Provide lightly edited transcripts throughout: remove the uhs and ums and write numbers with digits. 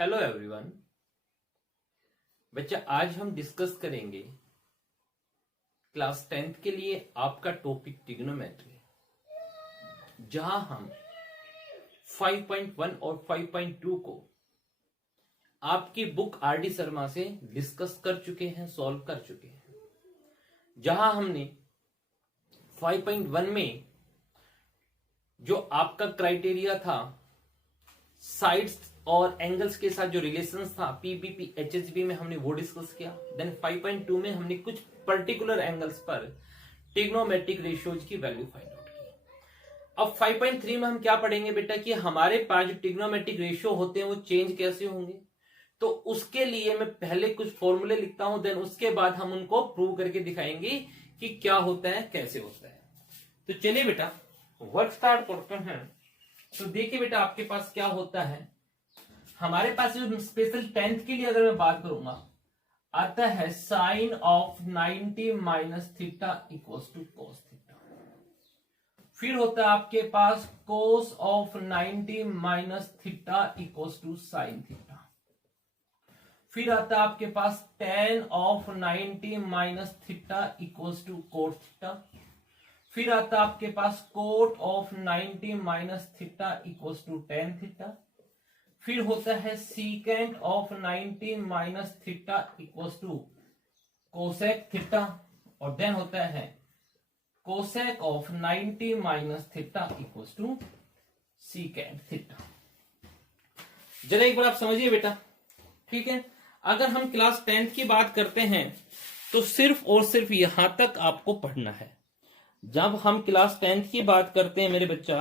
Hello everyone. बच्चा आज हम डिस्कस करेंगे क्लास 10th के लिए आपका टॉपिक ट्रिग्नोमेट्री, जहां हम 5.1 और 5.2 को आपकी बुक आरडी शर्मा से डिस्कस कर चुके हैं, सॉल्व कर चुके हैं। जहां हमने 5.1 में जो आपका क्राइटेरिया था साइड्स और एंगल्स के साथ जो रिलेशंस था पीबीपी एचएचबी में, हमने वो डिस्कस किया। देन 5.2 में हमने कुछ पर्टिकुलर एंगल्स पर ट्रिग्नोमेट्रिक रेशियोज की वैल्यू फाइंड आउट की। अब 5.3 में हम क्या पढ़ेंगे बेटा कि हमारे पास जो ट्रिग्नोमेट्रिक रेशियो होते हैं वो चेंज कैसे होंगे। तो उसके लिए मैं पहले कुछ फॉर्मूले लिखता हूं, देन उसके बाद हम उनको प्रूव करके दिखाएंगे कि क्या होता है, कैसे होता है। तो चलिए बेटा वर्क स्टार्ट करते हैं। तो देखिए बेटा आपके पास क्या होता है, हमारे पास जो स्पेशल 10th के लिए अगर मैं बात करूंगा आता है sine of 90 minus theta equals to cos theta. फिर होता है आपके पास cos of 90 minus theta equals to sine theta. फिर आता है आपके पास tan of 90 minus theta equals to cot theta. फिर आता है आपके पास cot of 90 minus theta equals to tan theta. फिर होता है secant of 90 minus theta equals to cosec theta. और देन होता है cosec of 90 minus theta equals to secant theta. जरा एक बार आप समझिए बेटा, ठीक है। अगर हम क्लास 10th की बात करते हैं तो सिर्फ और सिर्फ यहां तक आपको पढ़ना है। जब हम क्लास 10th की बात करते हैं मेरे बच्चा,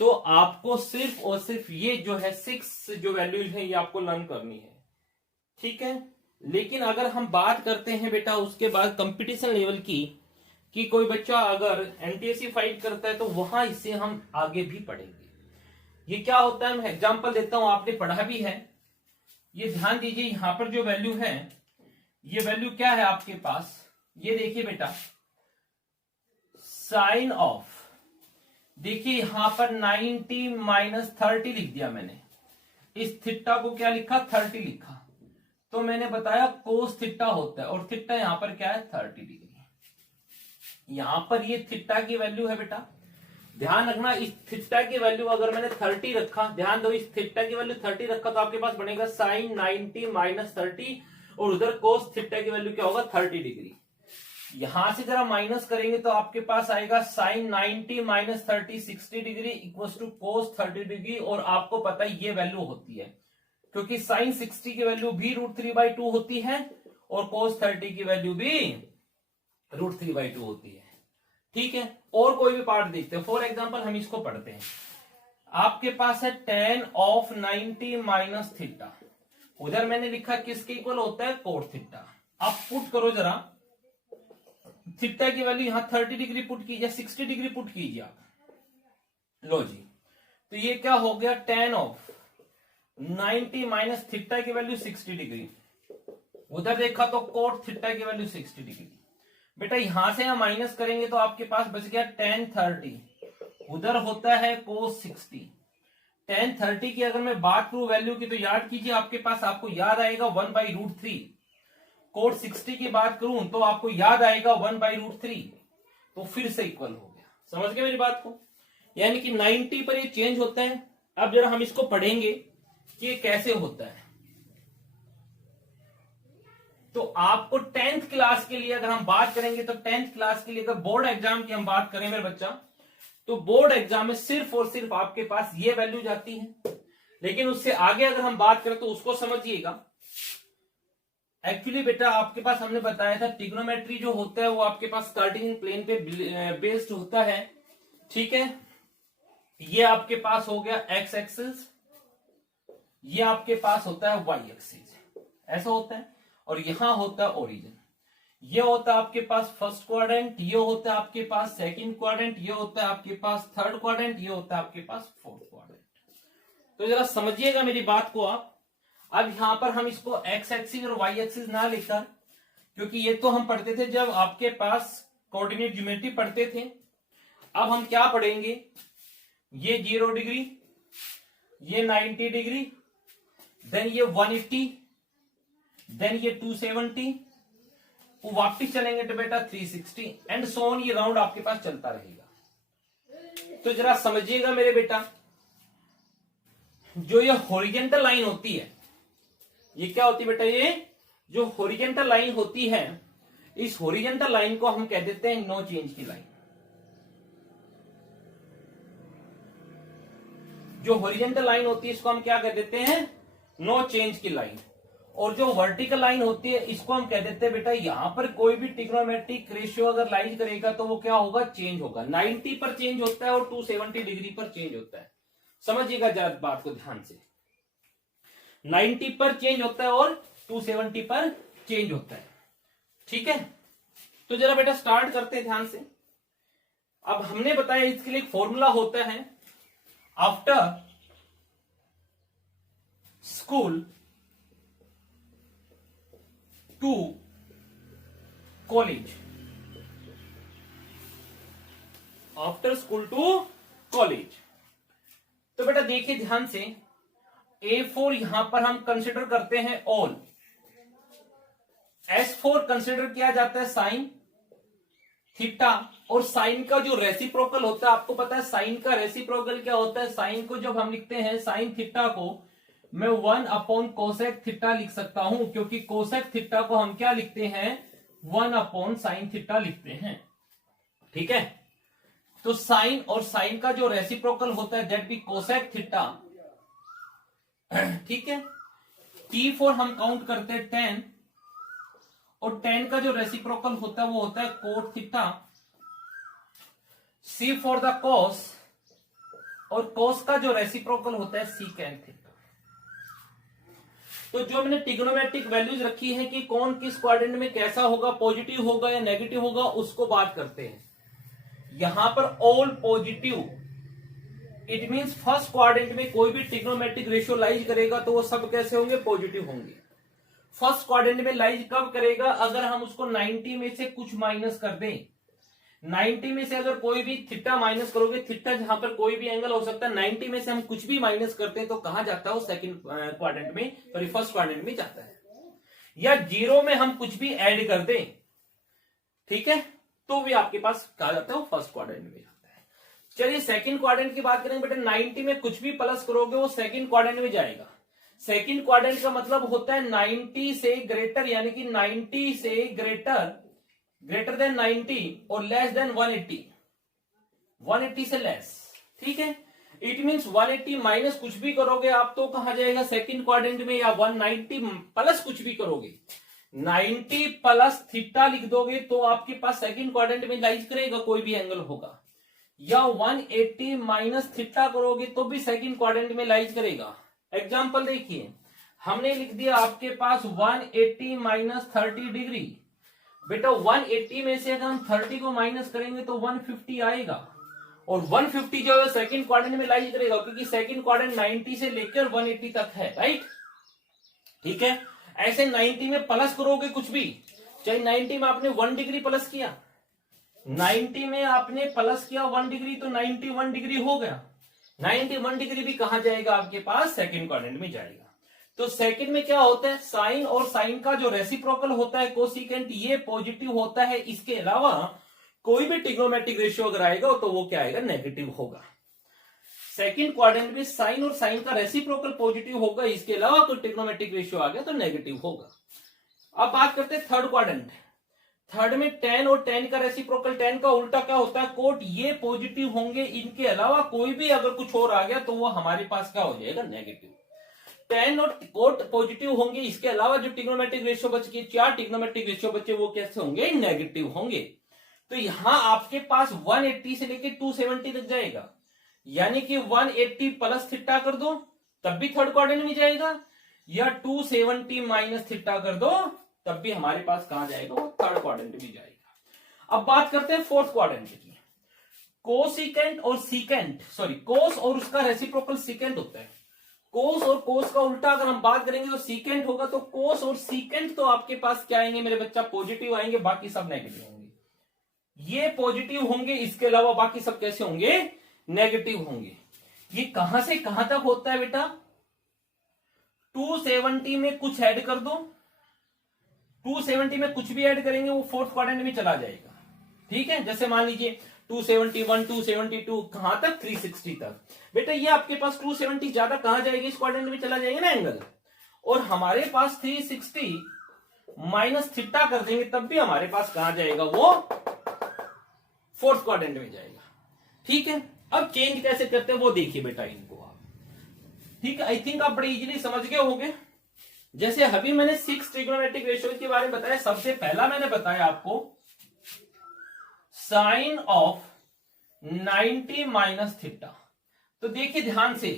तो आपको सिर्फ और सिर्फ ये जो है 6 जो वैल्यूज है ये आपको लर्न करनी है, ठीक है। लेकिन अगर हम बात करते हैं बेटा उसके बाद कंपटीशन लेवल की, कि कोई बच्चा अगर एनटीएससी फाइट करता है तो वहां इससे हम आगे भी पढ़ेंगे। ये क्या होता है, मैं एग्जांपल देता हूं, आपने पढ़ा भी है। ये ध्यान दीजिए, यहां पर जो वैल्यू है ये वैल्यू क्या है आपके पास, ये देखिए बेटा साइन ऑफ, देखिए यहां पर 90 माइनस 30 लिख दिया मैंने। इस थीटा को क्या लिखा, 30 लिखा। तो मैंने बताया कोस थीटा होता है और थीटा यहां पर क्या है 30 डिग्री। यहां पर ये थीटा की वैल्यू है बेटा, ध्यान रखना। इस थीटा की वैल्यू अगर मैंने 30 रखा, ध्यान दो, इस थीटा की वैल्यू 30 रखा तो आपके पास बनेगा साइन 90 माइनस 30 और उधर कोस थीटा की वैल्यू क्या होगा 30 डिग्री। यहां से जरा माइनस करेंगे तो आपके पास आएगा sine 90 minus 30 60 degree equals to cos 30 degree. और आपको पता है ये वैल्यू होती है, क्योंकि साइन 60 की वैल्यू भी √3/2 होती है और कोस 30 की वैल्यू भी √3/2 होती है, ठीक है। और कोई भी पार्ट देखते हैं, फॉर एग्जाम्पल हम इसको पढ़ते हैं। आपके पास है tan ऑफ 90 माइनस थीटा, उधर मैंने लिखा किसके इक्वल होता है कोट थीटा। अब पुट करो जरा, थीटा की वैल्यू यहां 30 डिग्री पुट कीजिए, 60 डिग्री पुट कीजिए आप, लो जी। तो ये क्या हो गया, tan ऑफ 90 माइनस थीटा की वैल्यू 60 डिग्री, उधर देखा तो कोट थीटा की वैल्यू 60 डिग्री। बेटा यहां से हम माइनस करेंगे तो आपके पास बच गया tan 30, उधर होता है कोस 60। tan 30 की अगर मैं बात करूं वैल्यू की, तो याद कीजिए आपके पास, आपको याद आएगा 1/√3। कोट 60 की बात करूं तो आपको याद आएगा 1/√3, तो फिर से इक्वल हो गया। समझ गए मेरी बात को, यानी कि 90 पर ये चेंज होता है। अब जरा हम इसको पढ़ेंगे कि ये कैसे होता है। तो आपको 10th क्लास के लिए अगर हम बात करेंगे, तो 10th क्लास के लिए अगर बोर्ड एग्जाम की हम बात करें मेरे बच्चा, तो बोर्ड एग्जाम में सिर्फ और सिर्फ आपके पास ये वैल्यू जाती है। लेकिन उससे आगे अगर हम बात करें तो उसको समझिएगा। एक्चुअली बेटा आपके पास हमने बताया था ट्रिग्नोमेट्री जो होता है वो आपके पास कार्टेशियन प्लेन पे बेस्ड होता है, ठीक है। ये आपके पास हो गया एक्स एक्सिस, ये आपके पास होता है वाई एक्सिस, ऐसा होता है। और यहां होता है ओरिजिन, ये होता है आपके पास फर्स्ट क्वाड्रेंट, ये होता है आपके पास सेकंड क्वाड्रेंट, ये होता है आपके पास थर्ड क्वाड्रेंट, ये होता है आपके पास फोर्थ क्वाड्रेंट। तो जरा समझिएगा मेरी बात को आप। अब यहां पर हम इसको एक्स एक्सिस और वाई एक्सिस ना लिखकर, क्योंकि ये तो हम पढ़ते थे जब आपके पास कोऑर्डिनेट ज्योमेट्री पढ़ते थे। अब हम क्या पढ़ेंगे, ये 0 डिग्री, ये 90 डिग्री, देन ये 180, देन ये 270, वापिस चलेंगे तो बेटा 360 एंड सो ऑन, ये राउंड आपके पास चलता रहेगा। तो जरा समझिएगा मेरे बेटा, जो ये हॉरिजेंटल लाइन होती है, ये क्या होती है बेटा, ये जो हॉरिजेंटल लाइन होती है, इस हॉरिजेंटल लाइन को हम कह देते हैं नो चेंज की लाइन। जो हॉरिजेंटल लाइन होती है इसको हम क्या कह देते हैं, नो चेंज की लाइन। और जो वर्टिकल लाइन होती है इसको हम कह देते हैं बेटा, यहां पर कोई भी ट्रिग्नोमेट्रिक रेशियो अगर लाइज करेगा तो वो क्या होगा, चेंज होगा। 90 पर चेंज होता है और 270 डिग्री पर चेंज होता है। समझिएगा जरा बात को ध्यान से, 90 पर चेंज होता है और 270 पर चेंज होता है। ठीक है, तो जरा बेटा स्टार्ट करते हैं ध्यान से। अब हमने बताया इसके लिए एक फॉर्मूला होता है, after school to college, after school to college. तो बेटा देखिए ध्यान से, A4 यहां पर हम कंसिडर करते हैं ऑल, S4 कंसिडर किया जाता है साइन थीटा, और साइन का जो रेसिप्रोकल होता है, आपको पता है साइन का रेसिप्रोकल क्या होता है। साइन को जब हम लिखते हैं, साइन थीटा को मैं 1 अपॉन कोसेक थीटा लिख सकता हूं, क्योंकि कोसेक थीटा को हम क्या लिखते हैं, 1 अपॉन साइन थीटा लिखते हैं। ठीक है, तो साइन और साइन का जो रेसिप्रोकल होता है दैट बी कोसेक थीटा। ठीक है, T4 हम काउंट करते हैं 10, और 10 का जो रेसिप्रोकल होता है वो होता है cot theta. C for the cos, और कोस का जो रेसिप्रोकल होता है सीकेंट थीटा। तो जो मैंने ट्रिग्नोमेट्रिक वैल्यूज रखी है कि कौन किस क्वाड्रेंट में कैसा होगा, पॉजिटिव होगा या नेगेटिव होगा, उसको बात करते हैं। यहां पर all positive, it means first quadrant में कोई भी ट्रिग्नोमेट्रिक रेशियो लाइज करेगा तो वो सब कैसे होंगे, पॉजिटिव होंगे। फर्स्ट क्वाड्रेंट में लाइज कब करेगा, अगर हम उसको 90 में से कुछ माइनस कर दें। 90 में से अगर कोई भी थीटा माइनस करोगे, थीटा जहां पर कोई भी एंगल हो सकता है, 90 में से हम कुछ भी माइनस करते हैं तो कहां जाता है वो, सेकंड क्वाड्रेंट में, सॉरी फर्स्ट क्वाड्रेंट में जाता है। या 0 में हम कुछ भी ऐड कर दें, ठीक है, तो भी आपके पास कहा जाता है वो फर्स्ट क्वाड्रेंट में जाता है। चलिए सेकंड क्वाड्रेंट की बात करेंगे बेटा, 90 में कुछ भी प्लस करोगे वो सेकंड क्वाड्रेंट में जाएगा। सेकंड क्वाड्रेंट का मतलब होता है 90 से ग्रेटर, यानी कि 90 से ग्रेटर देन 90 और लेस देन 180, 180 से लेस। ठीक है, इट मींस 180 माइनस कुछ भी करोगे आप तो कहां जाएगा, सेकंड क्वाड्रेंट में। या 190 प्लस कुछ भी करोगे, 90 प्लस थीटा लिख दोगे तो आपके पास सेकंड क्वाड्रेंट में लाइज करेगा, कोई भी एंगल होगा। या 180 माइनस थीटा करोगे तो भी सेकंड क्वाड्रेंट में लाइज करेगा। एग्जाम्पल देखिए, हमने लिख दिया आपके पास 180 माइनस 30 डिग्री। बेटा 180 में से अगर हम 30 को माइनस करेंगे तो 150 आएगा, और 150 जो है सेकंड क्वाड्रेंट में लाइज करेगा, क्योंकि सेकंड क्वाड्रेंट 90 से लेकर 180 तक है, राइट। ठीक है, ऐसे 90 में प्लस करोगे कुछ भी, चाहे 90 में आपने 1 डिग्री प्लस किया, 90 में आपने प्लस किया 1 डिग्री तो 91 डिग्री हो गया। 91 डिग्री भी कहां जाएगा, आपके पास सेकंड क्वाड्रेंट में जाएगा। तो सेकंड में क्या होता है, साइन और साइन का जो रेसिप्रोकल होता है कोसिकेंट, ये पॉजिटिव होता है। इसके अलावा कोई भी ट्रिग्नोमेट्रिक रेशियो अगर आएगा तो वो क्या आएगा, नेगेटिव होगा। सेकंड क्वाड्रेंट में साइन और साइन का रेसिप्रोकल पॉजिटिव होगा, इसके अलावा कोई ट्रिग्नोमेट्रिक रेशियो आ गया तो नेगेटिव होगा। अब बात करते हैं थर्ड क्वाड्रेंट। थर्ड में 10 और 10 का रेसिप्रोकल, 10 का उल्टा क्या होता है, कोट, ये पॉजिटिव होंगे। इनके अलावा कोई भी अगर कुछ और आ गया तो वो हमारे पास क्या हो जाएगा, नेगेटिव। 10 और कोट पॉजिटिव होंगे, इसके अलावा जो ट्रिग्नोमेट्रिक रेशियो बच गए, 4 ट्रिग्नोमेट्रिक रेशियो बचे, वो कैसे होंगे, नेगेटिव होंगे। तो यहां आपके पास 180 से लेके 270 तक जाएगा, यानी कि 180 प्लस थीटा कर दो तब भी थर्ड क्वाड्रेंट में जाएगा, या 270 माइनस थीटा कर दो तब भी हमारे पास कहां जाएगा, वो थर्ड क्वाड्रेंट में जाएगा। अब बात करते हैं फोर्थ क्वाड्रेंट की। कोसिकेंट और सीकेंट, सॉरी कोस और उसका रेसिप्रोकल सीकेंट होता है। कोस और कोस का उल्टा अगर हम बात करेंगे तो सीकेंट होगा। तो कोस और सीकेंट तो आपके पास क्या आएंगे मेरे बच्चा, पॉजिटिव आएंगे, बाकी सब नेगेटिव होंगे। ये पॉजिटिव होंगे, इसके अलावा बाकी सब कैसे होंगे, नेगेटिव होंगे। ये कहां से कहां तक होता है बेटा, 270 में कुछ ऐड कर दो, 270 में कुछ भी ऐड करेंगे वो फोर्थ क्वाड्रेंट में चला जाएगा। ठीक है, जैसे मान लीजिए 271, 272, कहां तक, 360 तक। बेटा ये आपके पास 270 ज्यादा कहां जाएगी, इस क्वाड्रेंट में चला जाएगा ना एंगल, और हमारे पास 360 माइनस थीटा कर देंगे तब भी हमारे पास कहां जाएगा, वो फोर्थ क्वाड्रेंट में जाएगा। ठीक है, अब चेंज कैसे करते हैं वो देखिए बेटा इनको आप। ठीक है, आई थिंक आप बड़े इजीली समझ गए होंगे। जैसे अभी मैंने 6 ट्रिग्नोमेट्रिक रेशियो के बारे में बताया, सबसे पहला मैंने बताया आपको साइन ऑफ 90 माइनस थीटा। तो देखिए ध्यान से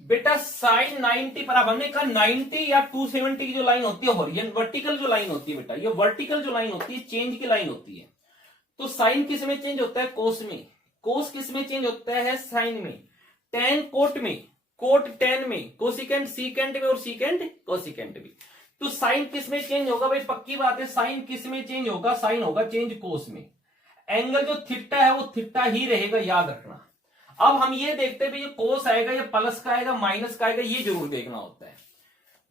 बेटा, साइन 90 पर, अब हमने कहा 90 या 270 की जो लाइन होती है हॉरिजॉन्टल वर्टिकल जो लाइन होती है बेटा, ये वर्टिकल जो लाइन होती है चेंज की लाइन होती है। तो साइन किस में चेंज होता है, कोस में। कोस किस में चेंज होता है, साइन में। टेन कोट में, कोट टेन में, कोसिकेंट सीकेंट में, और सीकेंट कोसिकेंट में। तो साइन किस में चेंज होगा भाई, पक्की बात है, साइन किस में चेंज होगा, साइन होगा चेंज कोस में। एंगल जो थीटा है वो थीटा ही रहेगा, याद रखना। अब हम ये देखते हैं भाई ये कोस आएगा या प्लस का आएगा माइनस का आएगा, ये जरूर देखना होता है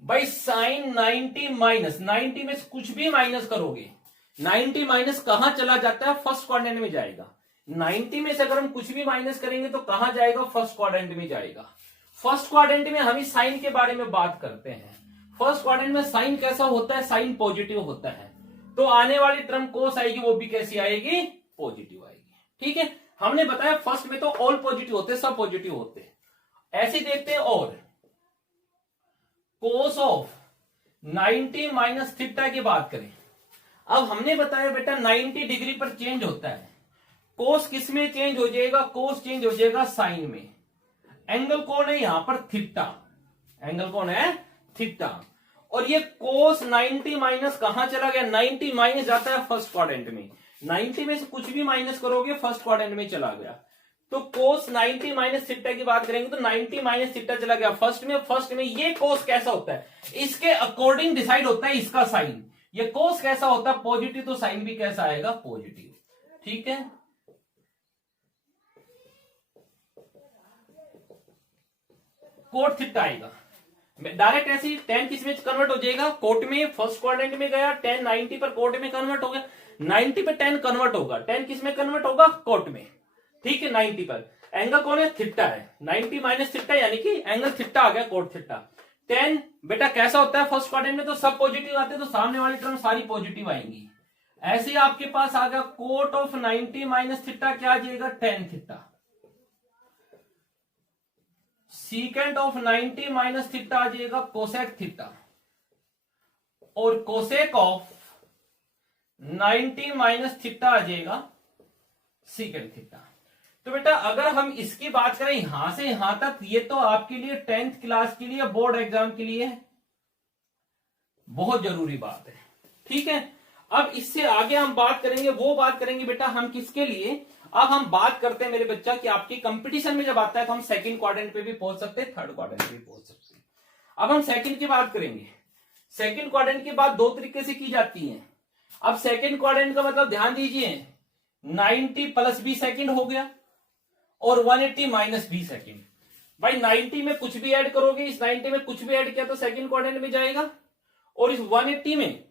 भाई। साइन 90 माइनस 90 में से कुछ भी माइनस करोगे, 90 माइनस कहां चला जाता है, फर्स्ट क्वाड्रेंट में जाएगा। 90 में से अगर हम कुछ भी माइनस करेंगे तो कहां जाएगा, फर्स्ट क्वाड्रेंट में जाएगा। फर्स्ट क्वाड्रेंट में हम इस साइन के बारे में बात करते हैं। फर्स्ट क्वाड्रेंट में साइन कैसा होता है, साइन पॉजिटिव होता है। तो आने वाली टर्म कोस आएगी वो भी कैसी आएगी, पॉजिटिव आएगी। ठीक है, हमने बताया फर्स्ट में तो ऑल पॉजिटिव होते हैं, सब पॉजिटिव होते हैं। ऐसे देखते हैं, और कोस ऑफ 90 माइनस थीटा की बात करें। अब हमने बताया बेटा 90 डिग्री पर चेंज होता है। कोस किस में चेंज हो जाएगा, कोस चेंज हो जाएगा साइन में। एंगल कौन है यहां पर, थीटा। एंगल कौन है, थीटा। और ये कोस 90 माइनस कहां चला गया, 90 माइनस जाता है फर्स्ट क्वाड्रेंट में। 90 में से कुछ भी माइनस करोगे फर्स्ट क्वाड्रेंट में चला गया। तो कोस 90 माइनस थीटा की बात करेंगे तो 90 माइनस थीटा चला गया फर्स्ट में। फर्स्ट में ये कोस कैसा होता है, इसके अकॉर्डिंग डिसाइड होता है इसका साइन। ये कोस कैसा होता है, पॉजिटिव, तो साइन भी कैसा आएगा, पॉजिटिव। ठीक है, कोट थीटा आएगा डायरेक्ट ऐसे ही। 10 किस में कन्वर्ट हो जाएगा, कोट में, फर्स्ट क्वाड्रेंट में गया। 10 90 पर कोट में कन्वर्ट हो गया, 90 पे 10 कन्वर्ट होगा। 10 किस में कन्वर्ट होगा, कोट में। ठीक है, 90 पर एंगल कौन है, थीटा है। 90 माइनस थीटा यानी कि एंगल थीटा आ गया, कोट थीटा। 10 बेटा कैसा होता है, फर्स्ट क्वाड्रेंट में तो सब पॉजिटिव आते हैं, तो सामने वाली टर्म सारी पॉजिटिव आएंगी। ऐसे ही आपके पास आ गया कोट ऑफ 90 माइनस थीटा, क्या आ जाएगा, tan theta. Secant of 90 minus theta आ जाएगा कोसेक थीटा। और कोसेक ऑफ 90 माइनस थीटा आ जाएगा सीकेंट थीटा। तो बेटा अगर हम इसकी बात करें यहां से यहां तक, ये तो आपके लिए 10th क्लास के लिए, बोर्ड एग्जाम के लिए बहुत जरूरी बात है। ठीक है, अब इससे आगे हम बात करेंगे, वो बात करेंगे बेटा हम किसके लिए। अब हम बात करते हैं मेरे बच्चा कि आपके कंपटीशन में जब आता है तो हम सेकंड क्वाड्रेंट पे भी पहुंच सकते हैं, थर्ड क्वाड्रेंट पे भी पहुंच सकते हैं। अब हम सेकंड की बात करेंगे। सेकंड क्वाड्रेंट की बात दो तरीके से की जाती है। अब सेकंड क्वाड्रेंट का मतलब ध्यान दीजिए, 90 प्लस बी सेकंड हो गया और 180 माइनस बी सेकंड। भाई 90 में कुछ भी ऐड करोगे, इस 90 में कुछ भी ऐड किया तो सेकंड क्वाड्रेंट में जाएगा, और इस 180 में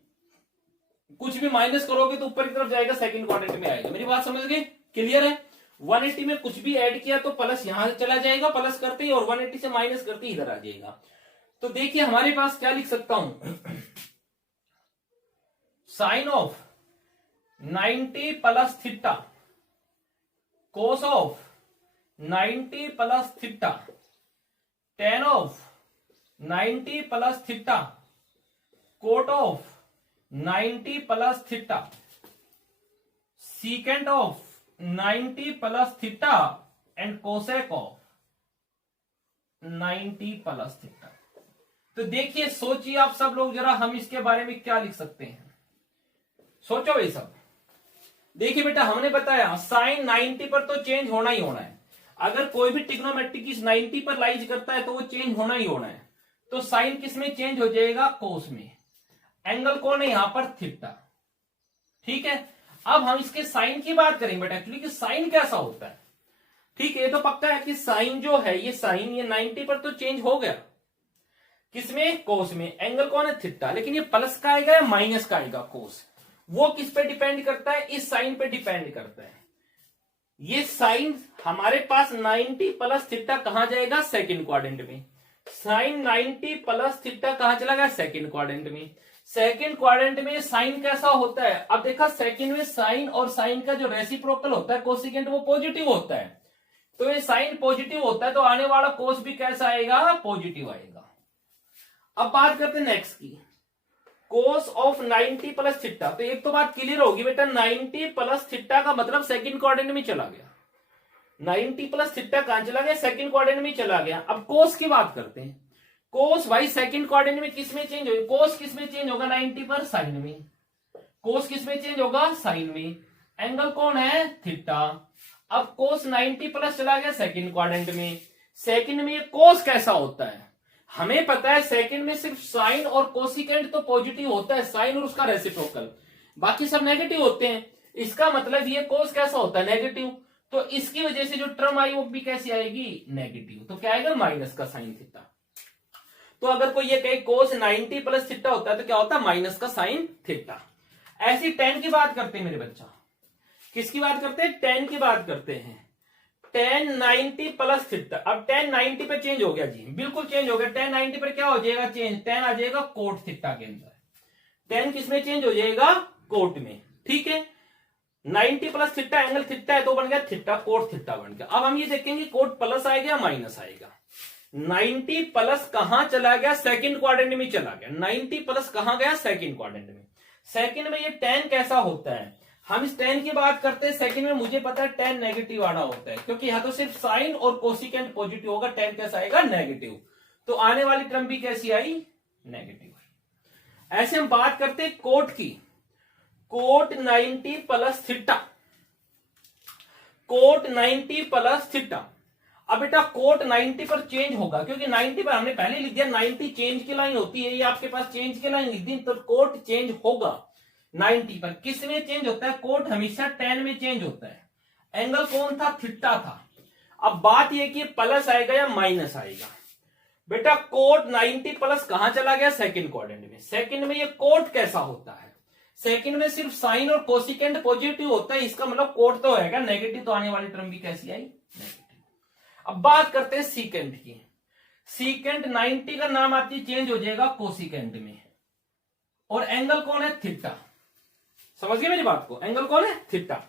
कुछ भी माइनस करोगे तो ऊपर की तरफ जाएगा, सेकंड क्वाड्रेंट में आएगा। मेरी बात समझ गए, क्लियर है। 180 में कुछ भी ऐड किया तो प्लस यहां चला जाएगा, प्लस करते ही, और 180 से माइनस करते ही इधर आ जाएगा। तो देखिए हमारे पास क्या लिख सकता हूं, sine of 90 plus theta, cos of 90 plus theta, tan of 90 plus theta, cot of 90 plus theta, secant of 90 plus theta, and cosec of 90 plus theta. तो देखिए सोचिए आप सब लोग जरा, हम इसके बारे में क्या लिख सकते हैं, सोचो ये सब। देखिए बेटा हमने बताया साइन 90 पर तो चेंज होना ही होना है। अगर कोई भी ट्रिग्नोमेट्रिक इस 90 पर लाइज करता है तो वो चेंज होना ही होना है। तो साइन किस में चेंज हो जाएगा, कोस में। एंगल कौन है यहां पर, थीटा। ठीक है, अब हम इसके साइन की बात करेंगे बेटा, एक्चुअली कि साइन कैसा होता है। ठीक है, ये तो पक्का है कि साइन जो है, ये साइन ये 90 पर तो चेंज हो गया, किसमें? कोस में। एंगल कौन है? थीटा। लेकिन ये प्लस का आएगा या माइनस का आएगा? कोस। वो किस पे डिपेंड करता है? इस साइन पे डिपेंड करता है। ये साइन हमारे पास 90 प्लस थीटा कहां जाएगा? सेकंड क्वाड्रेंट में। साइन 90 प्लस थीटा कहां चला गया? सेकंड क्वाड्रेंट में। सेकंड क्वाड्रेंट में साइन कैसा होता है? अब देखा, सेकंड में साइन और साइन का जो रेसिप्रोकल होता है कोसिकेंट, वो पॉजिटिव होता है। तो ये साइन पॉजिटिव होता है तो आने वाला कोस भी कैसा आएगा? पॉजिटिव आएगा। अब बात करते हैं नेक्स्ट की, कोस ऑफ 90 प्लस थीटा। तो एक तो बात क्लियर होगी बेटा, 90 प्लस थीटा का मतलब सेकंड क्वाड्रेंट में चला गया। 90 प्लस थीटा कहां चला गया? सेकंड क्वाड्रेंट में चला गया। अब कोस की बात करते हैं। कोस भाई सेकंड क्वाड्रेंट में किस में चेंज होगा? कोस किस में चेंज होगा? 90 पर साइन में। कोस किस में चेंज होगा? साइन में। एंगल कौन है? थीटा। अब कोस 90 प्लस चला गया सेकंड क्वाड्रेंट में। सेकंड में ये कोस कैसा होता है? हमें पता है सेकंड में सिर्फ साइन और कोसिकेंट तो पॉजिटिव होता है, साइन और उसका रेसिप्रोकल, बाकी सब नेगेटिव होते हैं। इसका मतलब ये कोस कैसा होता है? नेगेटिव। तो इसकी वजह से जो टर्म आई वो भी कैसी आएगी? नेगेटिव। तो क्या आएगा? माइनस का साइन थीटा। तो अगर कोई ये कहे कोस 90 प्लस थीटा होता है तो क्या होता है? माइनस का साइन थीटा। ऐसी टेन की बात करते हैं मेरे बच्चा। किसकी बात करते हैं? टेन की बात करते हैं। tan 90 plus theta. अब tan 90 पे चेंज हो गया जी, बिल्कुल चेंज हो गया। tan 90 पर क्या हो जाएगा? चेंज। tan आ जाएगा कोट थीटा के अंदर। tan किसमें चेंज हो जाएगा? कोट में। ठीक है, 90 प्लस थीटा एंगल थीटा है तो बन गया थीटा, कोट थीटा बन गया। अब हम ये देखेंगे कोट प्लस आएगा या माइनस आएगा। 90 प्लस कहां चला गया? सेकंड क्वाड्रेंट में चला गया। 90 प्लस कहां गया? सेकंड क्वाड्रेंट में। सेकंड में ये tan कैसा होता है? हम इस tan की बात करते हैं। सेकंड में मुझे पता है tan नेगेटिव आना होता है, क्योंकि यहां तो सिर्फ साइन और कोसिकेंट पॉजिटिव होगा। tan कैसा आएगा? नेगेटिव। तो आने वाली टर्म भी कैसी आई? नेगेटिव आई। ऐसे हम बात करते हैं कोट की। Cot 90 plus theta. Cot 90 plus theta. अब बेटा कोट 90 पर चेंज होगा, क्योंकि 90 पर हमने पहले लिख दिया 90 चेंज की लाइन होती है, ये आपके पास चेंज की लाइन लिख दी, तो कोट चेंज होगा 90 पर। किस में चेंज होता है? कोट हमेशा tan में चेंज होता है। एंगल कौन था? थीटा था। अब बात यह कि प्लस आएगा या माइनस आएगा। बेटा कोट 90 प्लस कहां चला गया? सेकंड क्वाड्रेंट में। सेकंड में ये कोट कैसा होता है? सेकंड में सिर्फ साइन और कोसिकेंट पॉजिटिव होता है, इसका मतलब कोट तो होगा नेगेटिव। तो आने वाली टर्म भी कैसी आई? नेगेटिव। अब बात करते हैं सीकेंट की। सीकेंट 90 का नाम आती है, चेंज हो जाएगा कोसिकेंट में। और एंगल कौन है? थीटा। समझ गए मेरी बात को? एंगल कौन है? थीटा।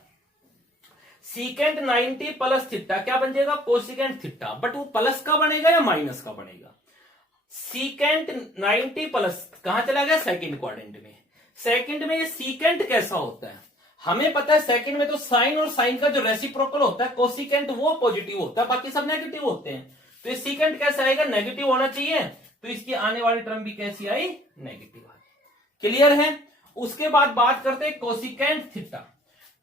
सीकेंट 90 प्लस थीटा क्या बन जाएगा? Cosecant theta. बट वो प्लस का बनेगा या माइनस का बनेगा? सीकेंट 90 प्लस कहां चला गया? सेकंड क्वाड्रेंट में। सेकंड में ये सीकेंट कैसा होता है? हमें पता है सेकंड में तो साइन और साइन का जो रेसिप्रोकल होता है कोसिकेंट वो पॉजिटिव होता है, बाकी सब नेगेटिव होते हैं। तो ये सीकेंट कैसा आएगा? नेगेटिव होना चाहिए। तो इसकी आने वाली टर्म भी कैसी आई? नेगेटिव आई। क्लियर है? उसके बाद बात करते हैं कोसिकेंट थीटा।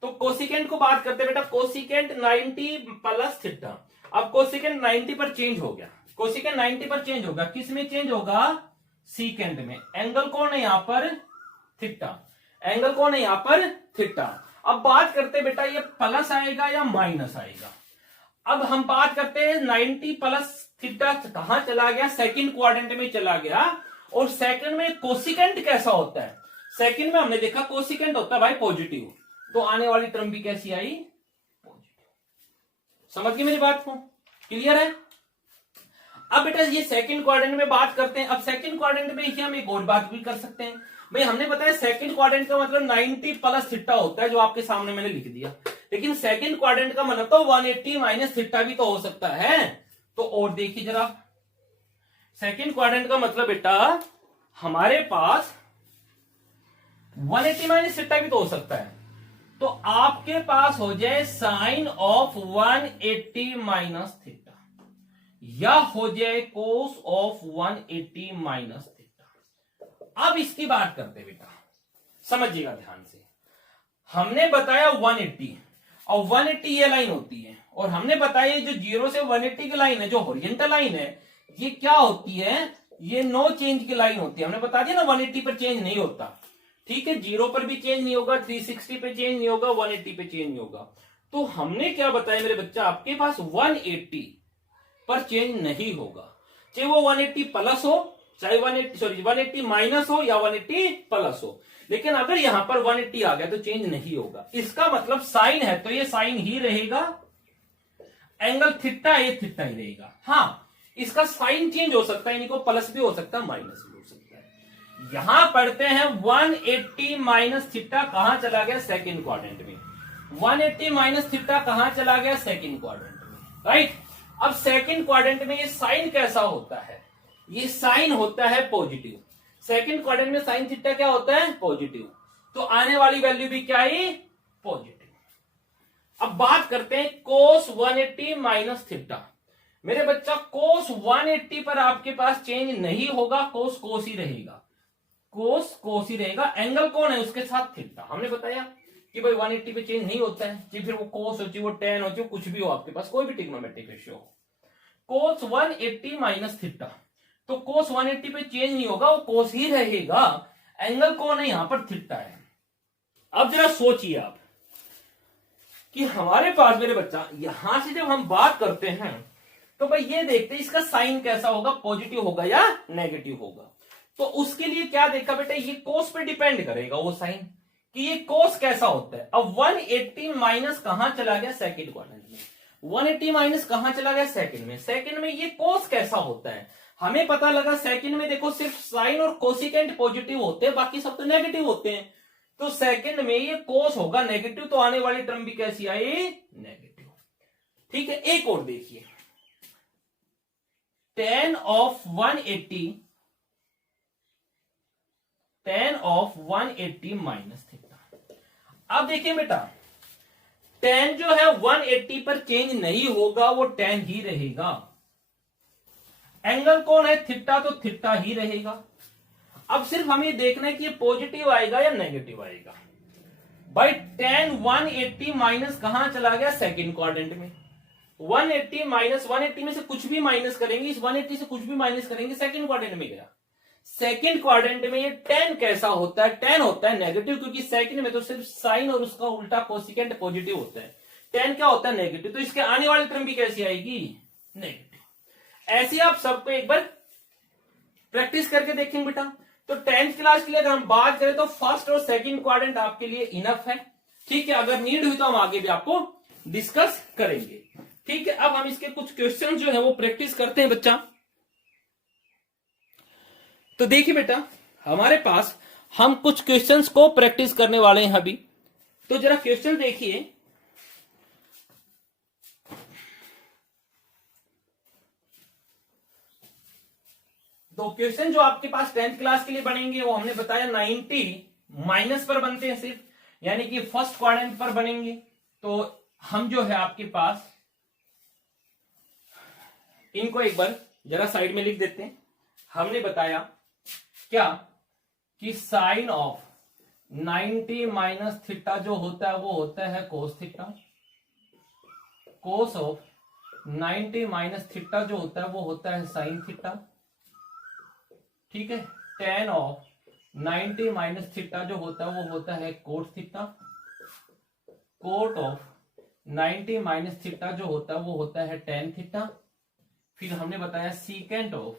तो कोसिकेंट को बात करते हैं बेटा, कोसिकेंट 90 प्लस थीटा। अब कोसिकेंट 90 पर चेंज हो गया। कोसिकेंट 90 पर चेंज होगा, किस में चेंज होगा? सीकेंट में। एंगल कौन है यहां पर? थीटा। एंगल कौन है यहां पर? थीटा। अब बात करते हैं बेटा ये प्लस आएगा या माइनस आएगा। अब हम बात करते हैं 90 प्लस थीटा कहां चला गया? सेकंड क्वाड्रेंट में चला गया। और सेकंड में कोसिकेंट कैसा होता है? सेकंड में हमने देखा कोसिकेंट होता है भाई पॉजिटिव। तो आने वाली टर्म भी कैसी आई? पॉजिटिव। समझ गए मेरी बात को? क्लियर है? अब बेटा ये सेकंड क्वाड्रेंट में बात करते हैं। अब सेकंड क्वाड्रेंट में ही हम एक और बात भी कर सकते हैं। भाई हमने बताया सेकंड क्वाड्रेंट का मतलब 90 प्लस थीटा होता है, जो आपके सामने मैंने लिख दिया। लेकिन सेकंड क्वाड्रेंट का मतलब तो 180 माइनस थीटा भी तो हो सकता है। तो और देखिए जरा, सेकंड क्वाड्रेंट का मतलब बेटा हमारे पास 180 माइनस थीटा भी तो हो सकता है। तो आपके पास हो जाए साइन ऑफ 180 माइनस थीटा, या हो जाए कोस ऑफ 180 माइनस थीटा। अब इसकी बात करते बेटा, समझिएगा ध्यान से। हमने बताया 180 और 180 ये लाइन होती है, और हमने बताया जो 0 से 180 की लाइन है, जो हॉरिजॉन्टल लाइन है, ये क्या होती है? ये नो चेंज की लाइन होती है। हमने बता दिया ना 180 पर चेंज नहीं होता। ठीक है, 0 पर भी चेंज नहीं होगा, 360 पे चेंज नहीं होगा, 180 पे चेंज नहीं होगा। तो हमने क्या बताया मेरे बच्चा, आपके पास 180 पर चेंज नहीं होगा, चाहे वो 180 प्लस हो चाहे 180 माइनस हो या 180 प्लस हो। लेकिन अगर यहां पर 180 आ गया तो चेंज नहीं होगा। इसका मतलब साइन है तो ये साइन ही रहेगा, एंगल थीटा ये थीटा ही रहेगा। हाँ, इसका साइन चेंज हो सकता है, यानी को प्लस भी हो सकता है, माइनस भी हो सकता है। यहां पढ़ते हैं 180 माइनस थीटा कहां चला गया, सेकंड क्वाड्रेंट में। 180 माइनस थीटा कहां चला गया, सेकंड क्वाड्रेंट में, राइट। अब सेकंड क्वाड्रेंट में ये साइन कैसा होता है, ये साइन होता है पॉजिटिव। सेकंड क्वाड्रेंट में साइन थीटा क्या होता है, पॉजिटिव। तो आने वाली वैल्यू भी क्या है, पॉजिटिव। अब बात करते हैं कोस 180 माइनस थीटा। मेरे बच्चा कोस 180 पर आपके पास चेंज नहीं होगा, कोस कोस ही रहेगा, कोस कोस ही रहेगा। एंगल कौन है, उसके साथ थीटा। हमने बताया कि भाई 180 पे चेंज नहीं होता है, चाहे फिर वो कोस हो, चाहे वो टेन हो, चाहे कुछ भी हो, आपके पास कोई भी ट्रिग्नोमेट्रिक रेशियो हो। कोस 180 माइनस थीटा, तो कोस 180 पे चेंज नहीं होगा, वो कोस ही रहेगा। एंगल कौन है, यहां पर थीटा है। अब जरा सोचिए आप कि हमारे पास मेरे बच्चा यहां से जब हम बात करते हैं तो भाई ये देखते हैं इसका साइन कैसा होगा, पॉजिटिव होगा या नेगेटिव होगा। तो उसके लिए क्या देखा बेटा, ये कोस पे डिपेंड करेगा वो साइन, कि ये कोस कैसा होता है। अब 180 माइनस कहां चला गया, सेकंड क्वाड्रेंट में। 180 माइनस कहां चला गया, सेकंड में। सेकंड में ये कोस कैसा होता है, हमें पता लगा सेकंड में देखो सिर्फ साइन और कोसिकेंट पॉजिटिव होते हैं, बाकी सब तो नेगेटिव होते हैं। तो सेकंड में ये कोस होगा नेगेटिव, तो आने वाली टर्म भी कैसी आई, नेगेटिव। ठीक है, एक और देखिए, tan ऑफ 180 माइनस थीटा। अब देखिए बेटा, tan जो है 180 पर चेंज नहीं होगा, वो tan ही रहेगा। एंगल कौन है, थीटा, तो थीटा ही रहेगा। अब सिर्फ हमें देखना है कि ये पॉजिटिव आएगा या नेगेटिव आएगा। भाई tan 180 माइनस कहां चला गया, सेकंड क्वाड्रेंट में। 180 माइनस 180 में से कुछ भी माइनस करेंगे, इस 180 से कुछ भी माइनस करेंगे, सेकंड क्वाड्रेंट में गया। सेकंड क्वाड्रेंट में ये tan कैसा होता है, tan होता है नेगेटिव, क्योंकि सेकंड में तो सिर्फ साइन और उसका उल्टा कोसिकेंट पॉजिटिव होता है। tan क्या होता है, नेगेटिव, तो इसके आने वाली टर्म भी कैसी आएगी, नेगेटिव। ऐसे आप सबको एक बार प्रैक्टिस करके देखेंगे बेटा। तो 10th क्लास के लिए अगर हम बात करें तो फर्स्ट और सेकंड क्वाड्रेंट आपके लिए इनफ है। ठीक है, अगर नीड हुई तो हम आगे भी आपको डिस्कस करेंगे। ठीक है, अब हम इसके कुछ क्वेश्चन जो है वो प्रैक्टिस करते हैं बच्चा। तो देखिए बेटा, हमारे पास हम कुछ क्वेश्चंस को प्रैक्टिस करने वाले हैं अभी। तो जरा क्वेश्चन देखिए। तो क्वेश्चन जो आपके पास 10th क्लास के लिए बनेंगे वो हमने बताया 90 माइनस पर बनते हैं सिर्फ, यानी कि फर्स्ट क्वाड्रेंट पर बनेंगे। तो हम जो है आपके पास इनको एक बार जरा साइड में लिख देते हैं। हमने बताया क्या कि साइन ऑफ 90 माइनस थीटा जो होता है वो होता है cos theta. Cos of 90 minus theta जो होता है वो होता है साइन थीटा। ठीक है, tan ऑफ 90 माइनस थीटा जो होता है वो होता है cot theta. Cot of 90 minus theta जो होता है वो होता है tan थीटा। फिर हमने बताया सीकेंट ऑफ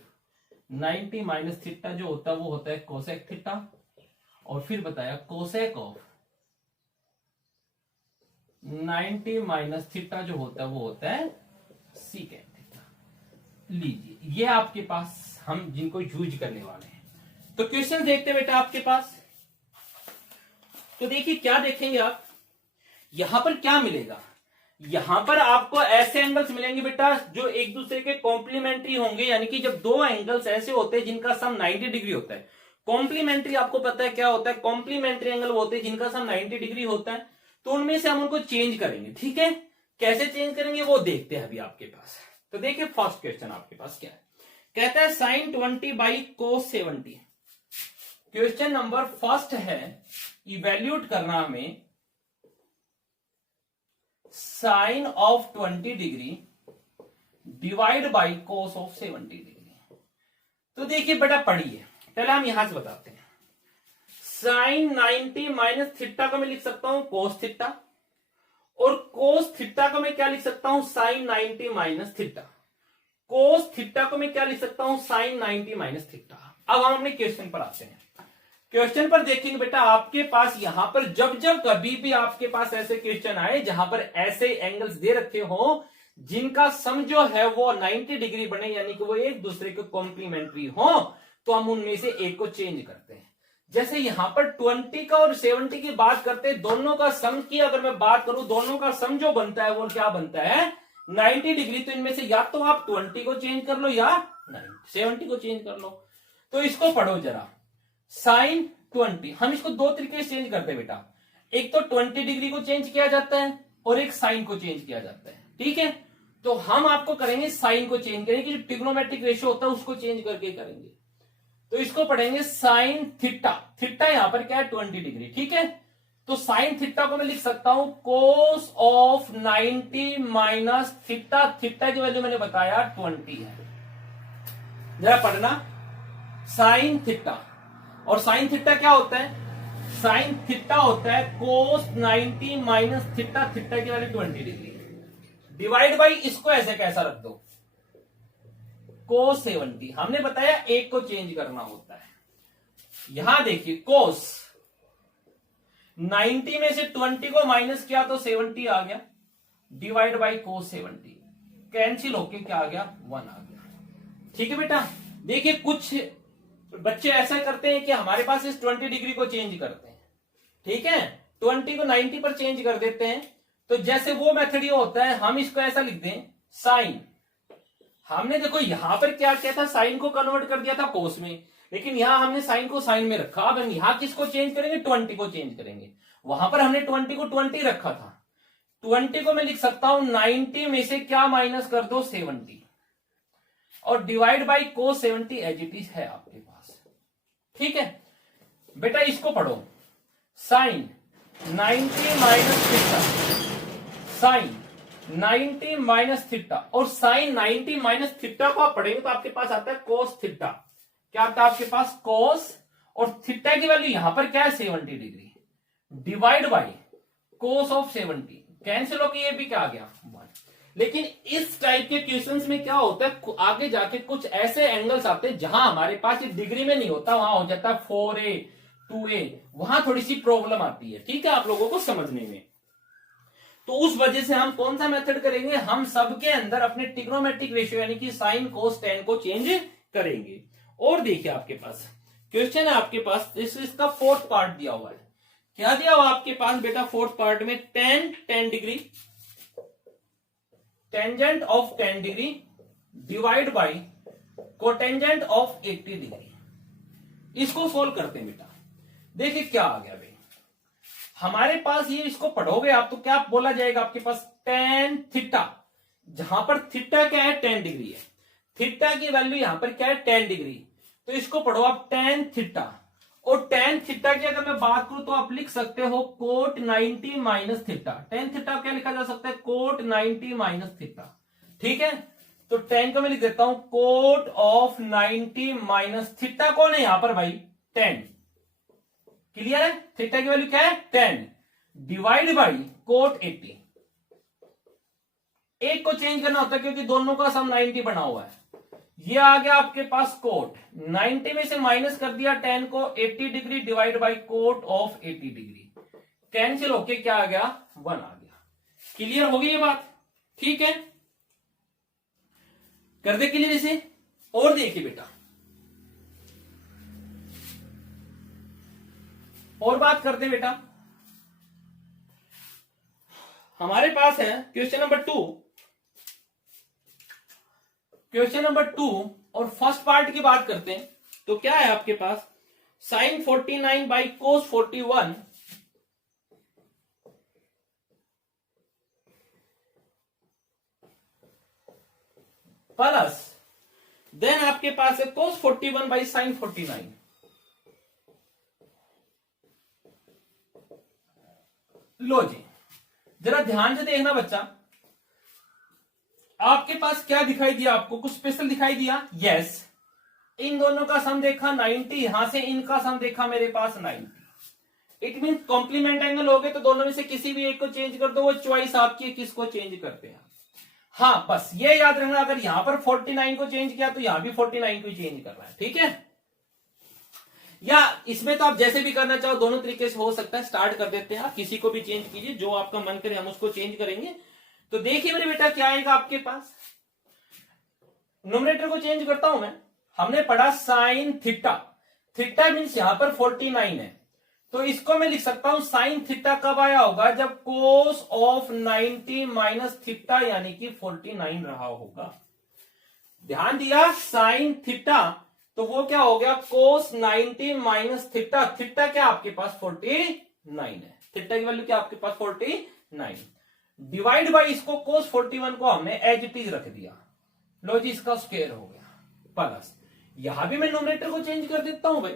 90 माइनस थीटा जो होता है वो होता है कोसेक थीटा। और फिर बताया कोसेक ऑफ 90 माइनस थीटा जो होता है वो होता है सीकेंट थीटा। लीजिए, ये आपके पास हम जिनको यूज करने वाले हैं। तो क्वेश्चन देखते हैं बेटा आपके पास। तो देखिए क्या देखेंगे आप, यहां पर क्या मिलेगा, यहां पर आपको ऐसे एंगल्स मिलेंगे बेटा जो एक दूसरे के कॉम्प्लीमेंट्री होंगे। यानी कि जब दो एंगल्स ऐसे होते हैं जिनका सम 90 डिग्री होता है, कॉम्प्लीमेंट्री आपको पता है क्या होता है, कॉम्प्लीमेंट्री एंगल वो होते हैं जिनका सम 90 डिग्री होता है। तो उनमें से हम उनको चेंज करेंगे। ठीक है, कैसे चेंज करेंगे वो देखते हैं अभी आपके पास। तो देखिए फर्स्ट क्वेश्चन आपके पास क्या है, कहता है sine 20 by cos 70। Question number first है, इवेल्यूट करना हमें sine of 20 degree divide by cos of 70 degree. तो देखिए बेटा पढ़िए, पहले हम यहां से बताते हैं। साइन 90 माइनस थीटा को मैं लिख सकता हूं कोस थीटा, और कोस थीटा को मैं क्या लिख सकता हूं, sine 90 minus theta. Cos theta को मैं क्या लिख सकता हूं, साइन 90 माइनस थीटा। अब हम अपने क्वेश्चन पर आते हैं। क्वेश्चन पर देखेंगे बेटा, आपके पास यहां पर जब जब कभी भी आपके पास ऐसे क्वेश्चन आए जहां पर ऐसे एंगल्स दे रखे हो जिनका सम जो है वो 90 डिग्री बने, यानी कि वो एक दूसरे के कॉम्प्लीमेंट्री हो, तो हम उनमें से एक को चेंज करते हैं। जैसे यहां पर 20 का और 70 की बात करते हैं, दोनों का सम की अगर मैं बात करूं, दोनों का सम जो बनता है वो क्या बनता है 90 डिग्री। तो इनमें से या तो आप 20 को चेंज कर लो या 70 को चेंज कर लो। तो इसको पढ़ो जरा, साइन 20, हम इसको दो तरीके से चेंज करते हैं बेटा, एक तो 20 डिग्री को चेंज किया जाता है और एक साइन को चेंज किया जाता है। ठीक है, तो हम आपको करेंगे साइन को चेंज करेंगे, जो ट्रिग्नोमेट्रिक रेशियो होता है उसको चेंज करके करेंगे। तो इसको पढ़ेंगे साइन थीटा, थीटा यहां पर क्या है 20 डिग्री। ठीक है, तो साइन थीटा को मैं लिख सकता हूं कोस ऑफ 90 माइनस थीटा, थीटा की वैल्यू मैंने बताया 20 है। जरा पढ़ना, साइन थीटा, और साइन थीटा क्या होता है, साइन थीटा होता है कोस 90 माइनस थीटा, थीटा की वैल्यू 20 डिग्री, डिवाइड बाई इसको ऐसे कैसा रख दो कोस 70। हमने बताया एक को चेंज करना होता है। यहां देखिए कोस 90 में से 20 को माइनस किया तो 70 आ गया, डिवाइड बाई कोस 70, कैंसिल होके क्या आ गया 1 आ गया। ठीक है बेटा, देखिए कुछ बच्चे ऐसा करते हैं कि हमारे पास इस 20 डिग्री को चेंज करते हैं। ठीक है, 20 को 90 पर चेंज कर देते हैं। तो जैसे वो मेथड ये होता है, हम इसको ऐसा लिख दें साइन, हमने देखो यहां पर क्या किया था, साइन को कन्वर्ट कर दिया था कोस में, लेकिन यहां हमने साइन को साइन में रखा। अब हम यहां किसको चेंज करेंगे 20 को चेंज करेंगे। वहां पर हमने 20 को 20 रखा था, 20 को मैं लिख सकता हूं 90 में से क्या माइनस कर दो 70, और divide by cos 70 as it is है आपके पास। ठीक है बेटा, इसको पढ़ो, sine 90 minus theta, sine 90 minus theta, और साइन 90 माइनस थीटा को आप पढ़ेंगे तो आपके पास आता है कोस थीटा। क्या आता है आपके पास कोस, और थीटा की वैल्यू यहां पर क्या है 70 degree, divide by cos of 70, cancel होकर ये भी क्या आ गया 1। लेकिन इस टाइप के क्वेश्चंस में क्या होता है, आगे जाके कुछ ऐसे एंगल्स आते हैं जहां हमारे पास ये डिग्री में नहीं होता, वहां हो जाता है 4a 2a, वहां थोड़ी सी प्रॉब्लम आती है। ठीक है, आप लोगों को समझने में। तो उस वजह से हम कौन सा मेथड करेंगे, हम सबके अंदर अपने ट्रिग्नोमेट्रिक रेशियो यानी कि साइन कोस टेन को चेंज करेंगे। और देखिए आपके पास क्वेश्चन है, आपके पास इसका फोर्थ पार्ट दिया हुआ है। क्या दिया हुआ आपके पास बेटा फोर्थ पार्ट में, tan degree, tangent of 10 degree divide by cotangent of 80 degree. इसको सोल्व करते हैं बेटा। देखिए क्या आ गया भाई हमारे पास, ये इसको पढ़ोगे आप तो क्या बोला जाएगा आपके पास tan थीटा, जहां पर थीटा क्या है 10 डिग्री है, थीटा की वैल्यू यहां पर क्या है 10 डिग्री, तो इसको पढ़ो आप tan थीटा। और tan थीटा की अगर मैं बात करूं तो आप लिख सकते हो cot 90 minus theta. tan theta क्या लिखा जा सकता है कोट 90 माइनस थीटा। ठीक है, तो tan को मैं लिख देता हूं कोट ऑफ 90 माइनस थीटा। कौन है यहां पर भाई 10, क्लियर है, थीटा की वैल्यू क्या है 10, डिवाइड बाई कोट 80। एक को चेंज करना होता है क्योंकि दोनों का सम 90 बना हुआ है। ये आ गया आपके पास कोट, 90 में से माइनस कर दिया 10 को, 80 degree divide by cot of 80 degree, cancel होके क्या आ गया 1 आ गया। क्लियर हो गई ये बात, ठीक है, कर दे क्लियर इसे। और देखिए बेटा और बात करते बेटा, हमारे पास है क्वेश्चन नंबर 2, क्वेश्चन नंबर 2 और फर्स्ट पार्ट की बात करते हैं। तो क्या है आपके पास sine 49 by cos 41 plus then आपके पास है कोस 41 बाई साइन 49। लो जी जरा ध्यान से देखना बच्चा, आपके पास क्या दिखाई दिया, आपको कुछ स्पेशल दिखाई दिया, यस, इन दोनों का सम देखा 90, यहां से इनका सम देखा मेरे पास 90। इट मीन कॉम्प्लीमेंट एंगल हो गए, तो दोनों में से किसी भी एक को चेंज कर दो, वो चॉइस आपकी है किसको चेंज करते हैं। हाँ बस ये याद रखना, अगर यहां पर 49 को चेंज किया तो यहां भी 49 को चेंज करना है, ठीक है। या इसमें तो आप जैसे भी करना चाहो, दोनों तरीके से हो सकता है। स्टार्ट कर देते हैं, आप किसी को भी चेंज कीजिए, जो आपका मन करे हम उसको चेंज करेंगे। तो देखिए मेरे बेटा क्या आएगा आपके पास। न्यूमरेटर को चेंज करता हूं मैं। हमने पढ़ा साइन थीटा, थीटा मीन्स यहां पर 49 है, तो इसको मैं लिख सकता हूं साइन थीटा कब आया होगा, जब कोस ऑफ 90 माइनस थीटा यानी कि 49 रहा होगा। ध्यान दिया, साइन थीटा तो वो क्या हो गया, कोस 90 माइनस थीटा। थीटा क्या आपके पास 49 है, थीटा की वैल्यू क्या आपके पास 49, डिवाइड बाई इसको कोस 41 को हमने एज इट इज रख दिया, लो जी इसका स्क्वायर हो गया, प्लस यहां भी मैं न्यूमरेटर को चेंज कर देता हूं भाई,